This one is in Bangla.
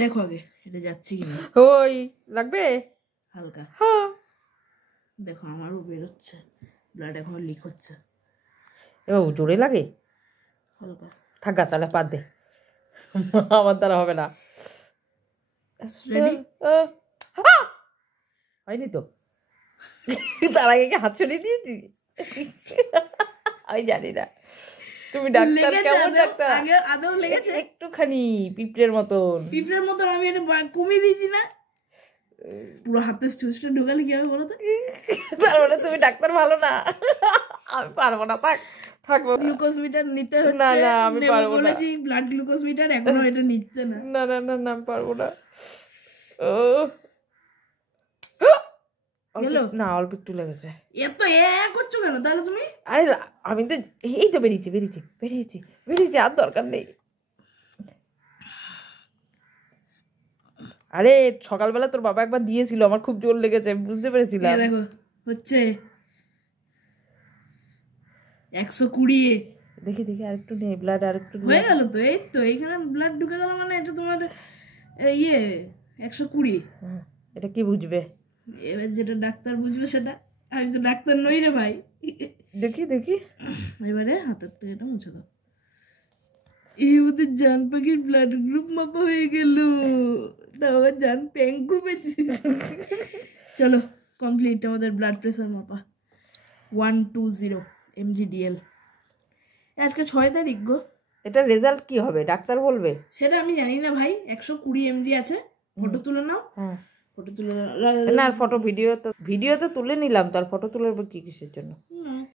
দেখো আগে এটা যাচ্ছে কিনা। ওই লাগবে হালকা হ্যাঁ। দেখো আমারও বেরোচ্ছে, ব্লাড এখনো লিক হচ্ছে। এবার জোরে লাগে হালকা থাকা, তাহলে পাত দে, আমার দ্বারা হবে না। রেডি? হয়নি তো, তার আগে কি হাত সরিয়ে দিয়েছি? আমি জানি না তুমি ডাক্তার কেমন ডাক্তার। আগে আদৌ লেগেছে একটুখানি পিঁপড়ের মতন। পিঁপড়ের মতন আমি এটা কমিয়ে দিয়েছি না, পুরো হাতে চুষটা ঢোকালে কি হবে বলো তো? তার মানে তুমি ডাক্তার ভালো না, আমি পারবো না, থাক থাকবো। গ্লুকোজ মিটার নিতে হচ্ছে, না না আমি পারবো না, বলেছি ব্লাড গ্লুকোজ মিটার, এখনো এটা নিচ্ছে না। না না না না আমি পারবো না। ও না অল্প একটু লেগেছে। এত করছো কেন তাহলে তুমি? আরে আমি তো এই তো বেরিয়েছি বেরিয়েছি বেরিয়েছি বেরিয়েছি, আর দরকার নেই। আরে সকালবেলা তোর বাবা একবার দিয়েছিল, আমার খুব জোর লেগেছে, আমি বুঝতে পেরেছিলাম। দেখো হচ্ছে 120। দেখি দেখি আরেকটু নেই ব্লাড, আরেকটু হয়ে গেল তো, এই তো এইখানে ব্লাড ঢুকে গেল, মানে এটা তোমার ইয়ে 120। এটা কি বুঝবে? এবার যেটা ডাক্তার বুঝবে সেটা, আমি তো ডাক্তার নই রে ভাই। দেখি দেখি এবারে হাতের থেকে এটা মুছে দাও। এই ওদের জান পাখির ব্লাড গ্রুপ মাপা হয়ে গেল, তা আবার জান প্যাঙ্কু পেয়েছি। চলো কমপ্লিট আমাদের ব্লাড প্রেশার মাপা। 120 mgdl। আজকে 6 তারিখ গো। এটা রেজাল্ট কি হবে ডাক্তার বলবে? সেটা আমি জানি না ভাই। 120 mg আছে, ফটো তুলে নাও। হ্যাঁ ফটো তুলে না, ফটো ভিডিও তো তুলে নিলাম, তার ফটো তুলে কি কিসের জন্য?